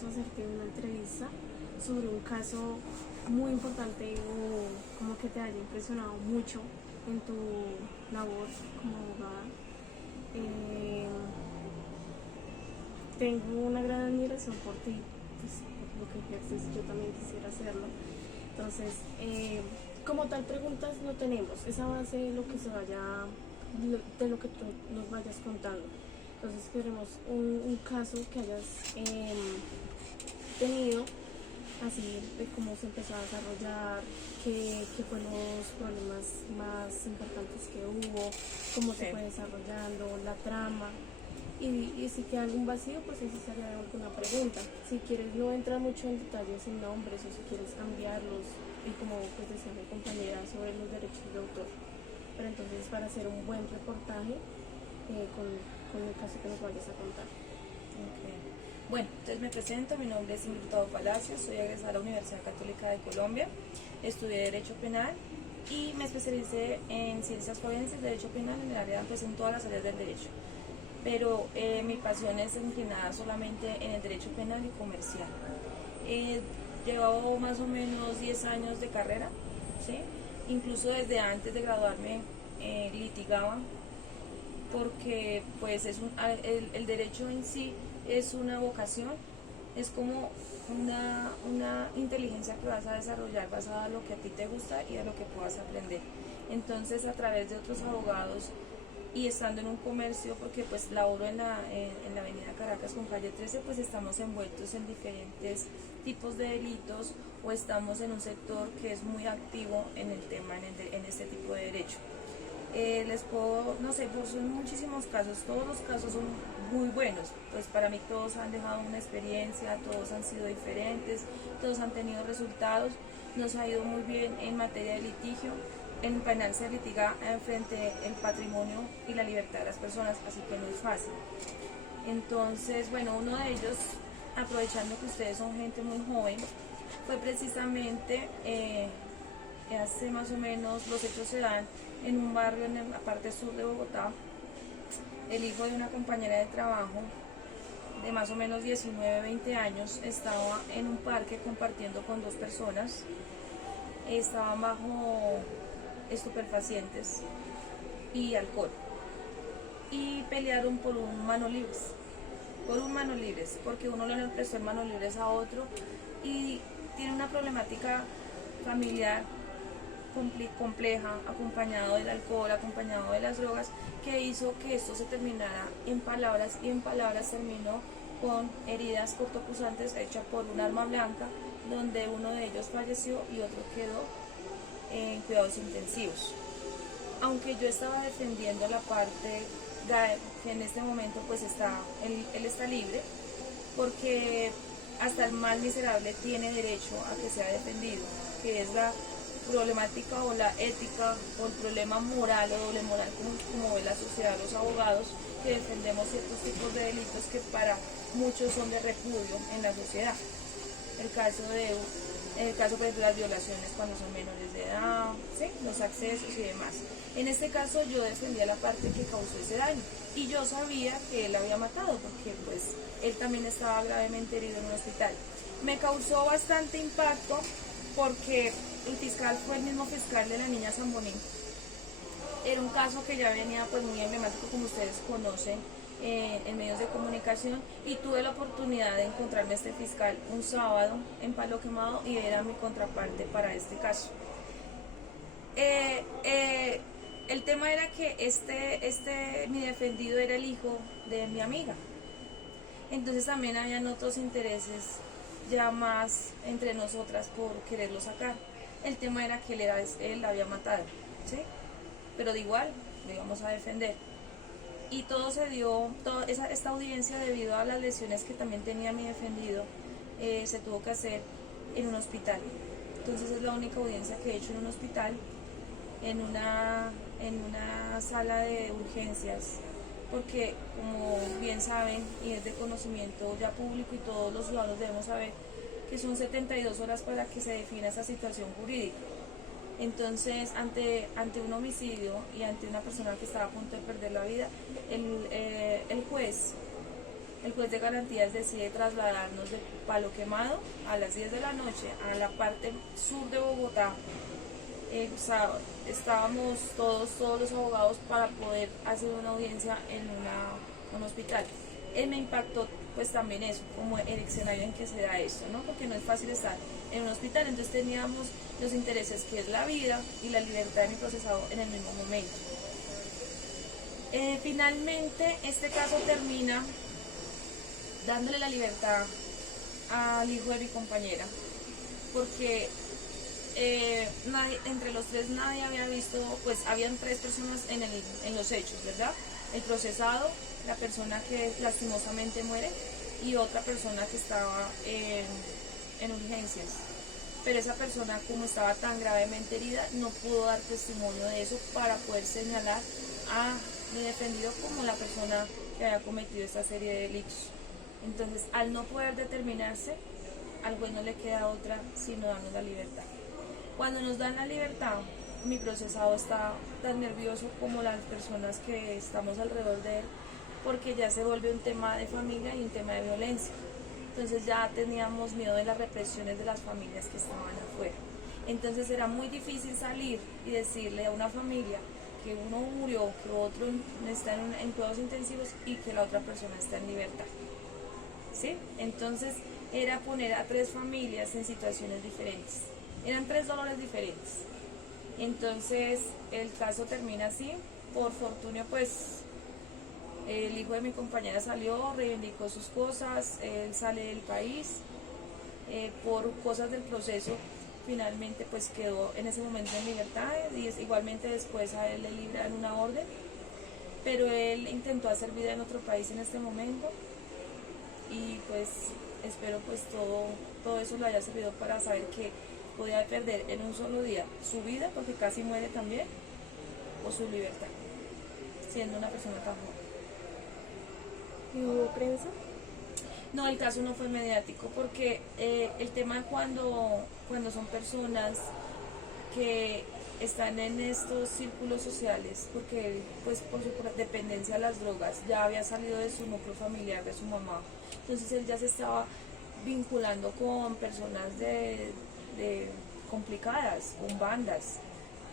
queremos hacerte una entrevista sobre un caso muy importante o como que te haya impresionado mucho en tu labor como abogada. Eh, Tengo una gran admiración por ti, pues, por lo que ejerces, yo también quisiera hacerlo. Entonces, como tal preguntas no tenemos, esa base de lo que se vaya, de lo que tú nos vayas contando. Entonces queremos un caso que hayas tenido, así de cómo se empezó a desarrollar, qué fueron los problemas más importantes que hubo, cómo se fue desarrollando, la trama. Y si queda algún vacío, pues ahí sí sería alguna pregunta. Si quieres no entrar mucho en detalles en nombres o si quieres cambiarlos, y como pues decía mi compañera sobre los derechos de autor. Pero entonces para hacer un buen reportaje con el caso que nos vayas a contar. Okay. Bueno, entonces me presento, mi nombre es Ingrid Palacios, soy egresada de la Universidad Católica de Colombia, estudié Derecho Penal y me especialicé en Ciencias Forenses, Derecho Penal, en el área, pues en todas las áreas del derecho. Pero mi pasión es inclinada solamente en el derecho penal y comercial. Llevaba más o menos 10 años de carrera, ¿sí? Incluso desde antes de graduarme litigaba, porque pues el derecho en sí es una vocación, es como una inteligencia que vas a desarrollar basada en lo que a ti te gusta y a lo que puedas aprender. Entonces, a través de otros abogados y estando en un comercio, porque pues laboro en la avenida Caracas con calle 13, pues estamos envueltos en diferentes tipos de delitos o estamos en un sector que es muy activo en el tema, en este tipo de derecho. Les puedo, no sé, pues son muchísimos casos, todos los casos son muy buenos, pues para mí todos han dejado una experiencia, todos han sido diferentes, todos han tenido resultados, nos ha ido muy bien en materia de litigio. En penal se litiga frente el patrimonio y la libertad de las personas, así que no es fácil. Entonces, bueno, uno de ellos, aprovechando que ustedes son gente muy joven, fue precisamente hace más o menos, los hechos se dan en un barrio en la parte sur de Bogotá. El hijo de una compañera de trabajo de más o menos 19, 20 años estaba en un parque compartiendo con dos personas. Estaban bajo estupefacientes y alcohol y pelearon por un mano libres, porque uno le prestó el mano libres a otro y tiene una problemática familiar compleja, acompañado del alcohol, acompañado de las drogas, que hizo que esto se terminara en palabras, y en palabras terminó con heridas cortopunzantes hechas por un arma blanca, donde uno de ellos falleció y otro quedó en cuidados intensivos. Aunque yo estaba defendiendo la parte que en este momento pues él está libre, porque hasta el mal miserable tiene derecho a que sea defendido, que es la problemática o la ética o el problema moral o doble moral como ve la sociedad, los abogados que defendemos ciertos tipos de delitos que para muchos son de repudio en la sociedad. El caso por ejemplo, las violaciones cuando son menores de edad, ¿sí? Los accesos y demás. En este caso yo defendía la parte que causó ese daño y yo sabía que él había matado porque pues él también estaba gravemente herido en un hospital. Me causó bastante impacto porque el fiscal fue el mismo fiscal de la niña Zambonín. Era un caso que ya venía pues muy emblemático, como ustedes conocen, en medios de comunicación, y tuve la oportunidad de encontrarme a este fiscal un sábado en Palo Quemado y era mi contraparte para este caso. El tema era que mi defendido era el hijo de mi amiga, entonces también habían otros intereses ya más entre nosotras por quererlo sacar. El tema era que él la había matado, ¿sí? Pero de igual le íbamos a defender. Y todo se dio, esta audiencia, debido a las lesiones que también tenía mi defendido, se tuvo que hacer en un hospital. Entonces es la única audiencia que he hecho en un hospital, en una sala de urgencias, porque como bien saben y es de conocimiento ya público y todos los ciudadanos debemos saber que son 72 horas para que se defina esa situación jurídica. Entonces, ante un homicidio y ante una persona que estaba a punto de perder la vida, el juez el juez de garantías decide trasladarnos de Palo Quemado a las 10 de la noche a la parte sur de Bogotá. Estábamos todos los abogados para poder hacer una audiencia en un hospital. Me impactó pues también eso, como el escenario en que se da esto, ¿no? Porque no es fácil estar en un hospital, entonces teníamos los intereses que es la vida y la libertad de mi procesado en el mismo momento. Finalmente este caso termina dándole la libertad al hijo de mi compañera, porque entre los tres nadie había visto, pues habían tres personas en los hechos, ¿verdad? El procesado, la persona que lastimosamente muere y otra persona que estaba en urgencias. Pero esa persona, como estaba tan gravemente herida, no pudo dar testimonio de eso para poder señalar a mi defendido como la persona que había cometido esta serie de delitos. Entonces, al no poder determinarse, al juez no le queda otra sino darnos la libertad. Cuando nos dan la libertad, mi procesado está tan nervioso como las personas que estamos alrededor de él, porque ya se vuelve un tema de familia y un tema de violencia. Entonces ya teníamos miedo de las represiones de las familias que estaban afuera. Entonces era muy difícil salir y decirle a una familia que uno murió, que otro está en cuidados intensivos y que la otra persona está en libertad. ¿Sí? Entonces era poner a tres familias en situaciones diferentes. Eran tres dolores diferentes. Entonces el caso termina así. Por fortuna, pues el hijo de mi compañera salió, reivindicó sus cosas, él sale del país. Por cosas del proceso, finalmente pues quedó en ese momento en libertad y igualmente después a él le libran una orden. Pero él intentó hacer vida en otro país en este momento y pues espero pues todo eso le haya servido para saber que podía perder en un solo día su vida, porque casi muere también, o su libertad, siendo una persona tan joven. ¿Y hubo prensa? No, el caso no fue mediático porque el tema cuando son personas que están en estos círculos sociales, porque pues por su dependencia a las drogas ya había salido de su núcleo familiar, de su mamá, entonces él ya se estaba vinculando con personas de complicadas, con bandas,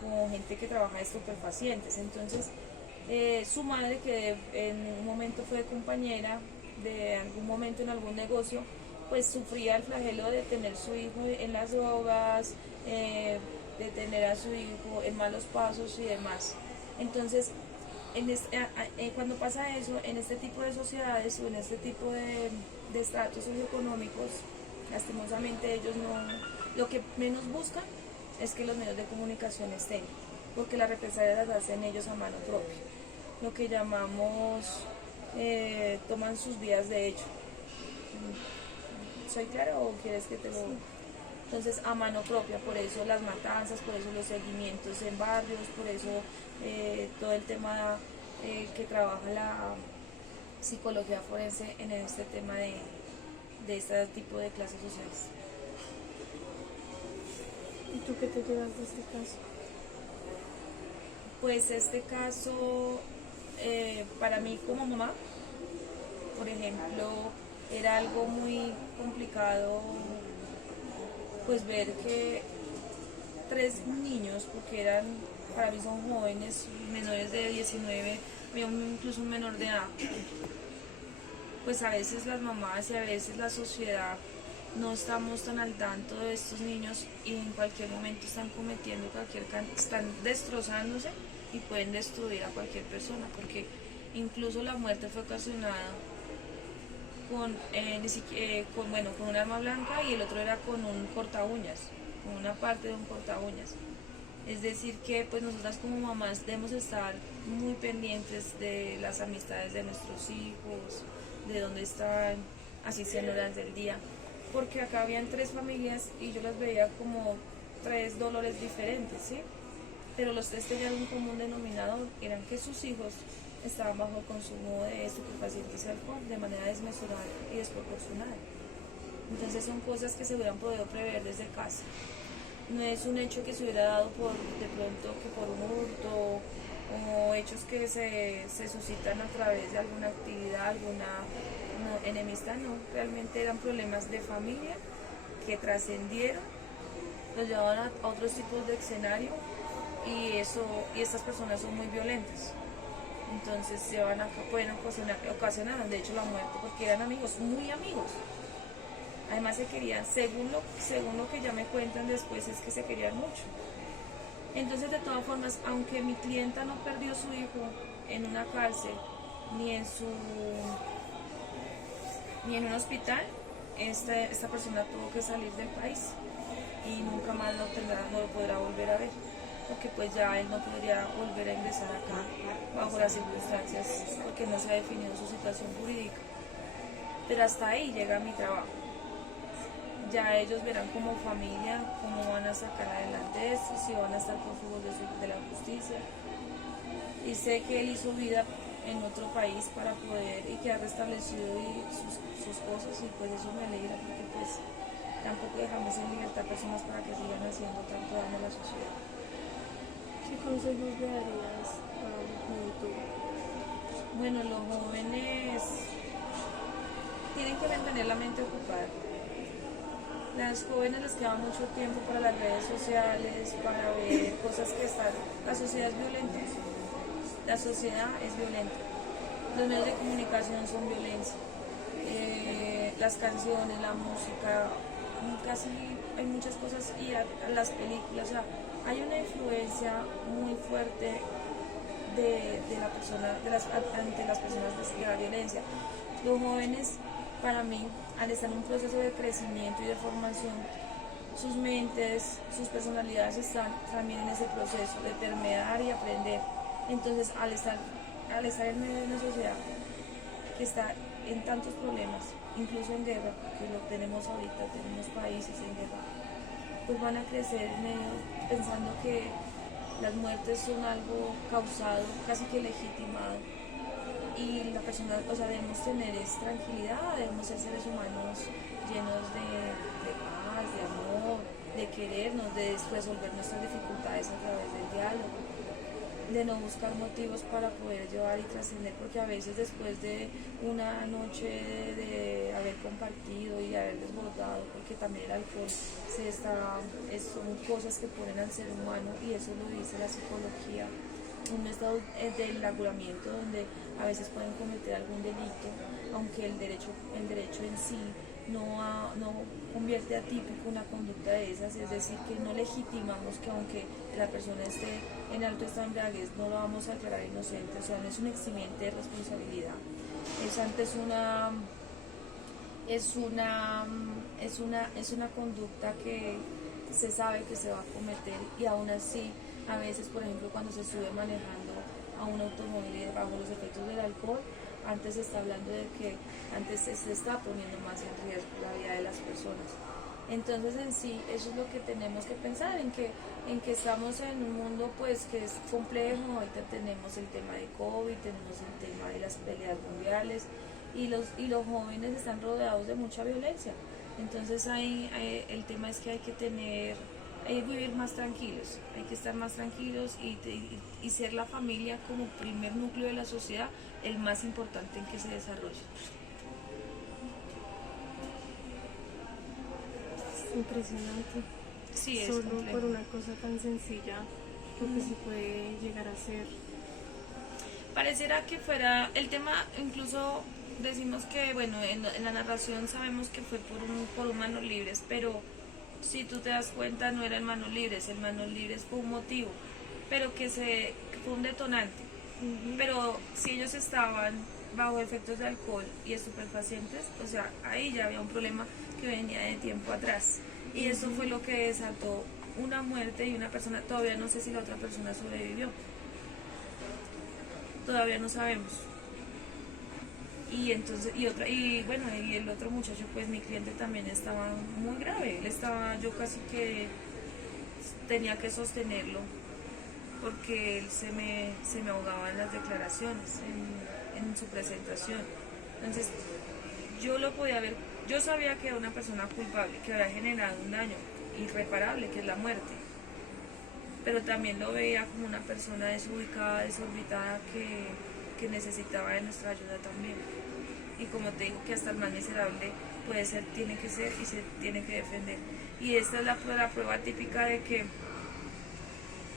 con gente que trabaja de estupefacientes. Entonces su madre, que en un momento fue compañera de algún momento en algún negocio, pues sufría el flagelo de tener su hijo en las drogas, de tener a su hijo en malos pasos y demás. Entonces cuando pasa eso en este tipo de sociedades o en este tipo de estratos socioeconómicos, lastimosamente ellos lo que menos buscan es que los medios de comunicación estén, porque las represalias las hacen ellos a mano propia, lo que llamamos toman sus vías de hecho. ¿Soy clara o quieres que te lo...? Sí. Entonces a mano propia, por eso las matanzas, por eso los seguimientos en barrios, por eso todo el tema que trabaja la psicología forense en este tema de este tipo de clases sociales. ¿Y tú qué te llevas de este caso? Pues este caso, para mí como mamá, por ejemplo, era algo muy complicado, pues ver que tres niños, porque para mí son jóvenes, menores de 19, incluso un menor de edad, pues a veces las mamás y a veces la sociedad no estamos tan al tanto de estos niños y en cualquier momento están cometiendo están destrozándose y pueden destruir a cualquier persona, porque incluso la muerte fue ocasionada con un arma blanca y el otro era con un corta uñas, con una parte de un corta uñas. Es decir que pues nosotras como mamás debemos estar muy pendientes de las amistades de nuestros hijos, de dónde están, así sean horas del día, porque acá habían tres familias y yo las veía como tres dolores diferentes, ¿sí? Pero los tres tenían un común denominador, eran que sus hijos estaban bajo el consumo de estupefacientes y alcohol de manera desmesurada y desproporcionada. Entonces son cosas que se hubieran podido prever desde casa. No es un hecho que se hubiera dado de pronto que por un hurto o hechos que se suscitan a través de alguna actividad, alguna no, enemistad no, realmente eran problemas de familia que trascendieron, los llevaban a otros tipos de escenario y estas personas son muy violentas. Entonces pueden ocasionar, de hecho, la muerte, porque eran amigos, muy amigos. Además se querían, según lo que ya me cuentan después, es que se querían mucho. Entonces, de todas formas, aunque mi clienta no perdió su hijo en una cárcel, ni en un hospital, esta persona tuvo que salir del país y nunca más no lo podrá volver a ver, porque pues ya él no podría volver a ingresar acá bajo las circunstancias, porque no se ha definido su situación jurídica. Pero hasta ahí llega mi trabajo. Ya ellos verán como familia cómo van a sacar adelante esto, si van a estar prófugos de la justicia. Y sé que él hizo vida en otro país para poder, y que ha restablecido sus cosas, y pues eso me alegra, porque pues tampoco dejamos en libertad personas para que sigan haciendo tanto daño a la sociedad. ¿Qué consejos le darías a la juventud? Bueno, los jóvenes tienen que mantener la mente ocupada. Las jóvenes les queda mucho tiempo para las redes sociales, para ver cosas que están... La sociedad es violenta. La sociedad es violenta. Los medios de comunicación son violencia. Las canciones, la música, casi hay muchas cosas, y las películas. O sea, hay una influencia muy fuerte de la persona, ante las personas de la violencia. Los jóvenes, para mí, al estar en un proceso de crecimiento y de formación, sus mentes, sus personalidades están también en ese proceso de permear y aprender. Entonces, al estar en medio de una sociedad que está en tantos problemas, incluso en guerra, que lo tenemos ahorita, tenemos países en guerra, pues van a crecer pensando que las muertes son algo causado, casi que legitimado. Y la persona, o sea, debemos tener tranquilidad, debemos ser seres humanos llenos de paz, de amor, de querernos, de resolver nuestras dificultades a través del diálogo, de no buscar motivos para poder llevar y trascender, porque a veces después de una noche de haber compartido y haber desbordado, porque también el alcohol son cosas que ponen al ser humano, y eso lo dice la psicología, un estado de enlaguramiento donde a veces pueden cometer algún delito, aunque el derecho en sí no convierte atípico una conducta de esas, es decir, que no legitimamos que aunque la persona esté en alto estado de embriaguez no lo vamos a declarar inocente. O sea, no es un eximiente de responsabilidad, es una conducta que se sabe que se va a cometer, y aún así a veces, por ejemplo, cuando se sube manejando a un automóvil y bajo los efectos del alcohol, antes se está hablando de que antes se está poniendo más en riesgo la vida de las personas. Entonces, en sí, eso es lo que tenemos que pensar, en que estamos en un mundo pues que es complejo. Ahorita tenemos el tema de COVID, tenemos el tema de las peleas mundiales, y los jóvenes están rodeados de mucha violencia. Entonces, el tema es que hay que vivir más tranquilos, hay que estar más tranquilos, y ser la familia como primer núcleo de la sociedad, el más importante en que se desarrolle. Es impresionante. Sí, es Solo complejo. por una cosa tan sencilla, lo que se puede llegar a ser. Pareciera que fuera el tema, incluso decimos que, bueno, en la narración sabemos que fue por un manos libres, pero si tú te das cuenta, no eran manos libres. El manos libres fue un motivo, pero que fue un detonante. Pero si ellos estaban bajo efectos de alcohol y estupefacientes, o sea, ahí ya había un problema que venía de tiempo atrás, y eso fue lo que desató una muerte, y una persona, todavía no sé si la otra persona sobrevivió, todavía no sabemos. Y entonces, y el otro muchacho, pues mi cliente también estaba muy grave, yo casi que tenía que sostenerlo, porque él se me ahogaba en las declaraciones, en su presentación. Entonces, yo lo podía ver, yo sabía que era una persona culpable, que había generado un daño irreparable, que es la muerte, pero también lo veía como una persona desubicada, desorbitada, que necesitaba de nuestra ayuda también. y como te digo que hasta el más miserable puede ser, tiene que ser y se tiene que defender. Y esta es la prueba típica de que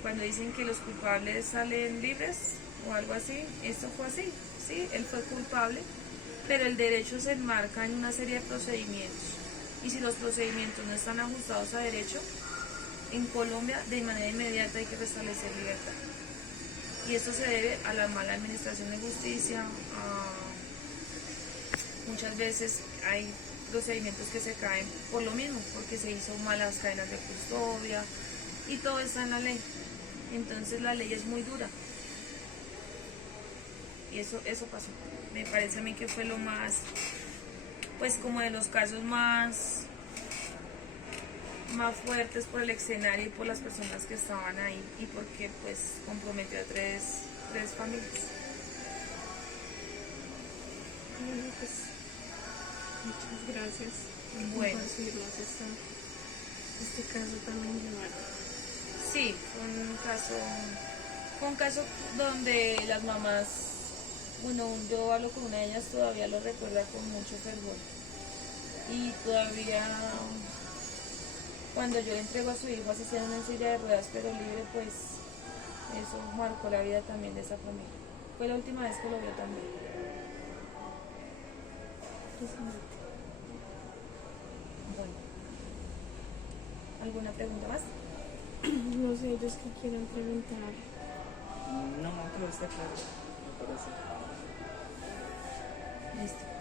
cuando dicen que los culpables salen libres o algo así, esto fue así, sí, él fue culpable, pero el derecho se enmarca en una serie de procedimientos. Y si los procedimientos no están ajustados a derecho, en Colombia de manera inmediata hay que restablecer libertad. Y esto se debe a la mala administración de justicia, muchas veces hay procedimientos que se caen por lo mismo, porque se hizo malas cadenas de custodia y todo está en la ley. Entonces la ley es muy dura. Y eso pasó. Me parece a mí que fue lo más, pues como de los casos más fuertes por el escenario y por las personas que estaban ahí y porque pues comprometió a tres familias. Bueno, pues muchas gracias por Bueno. compartirnos este caso tan emblemático. Sí, fue un caso donde las mamás, bueno, yo hablo con una de ellas, todavía lo recuerda con mucho fervor. Y todavía cuando yo le entrego a su hijo así sea en una silla de ruedas pero libre, pues eso marcó la vida también de esa familia. Fue la última vez que lo vio también. Bueno, ¿alguna pregunta más? No sé, ellos que quieran preguntar. No, todo está claro, me parece. Listo.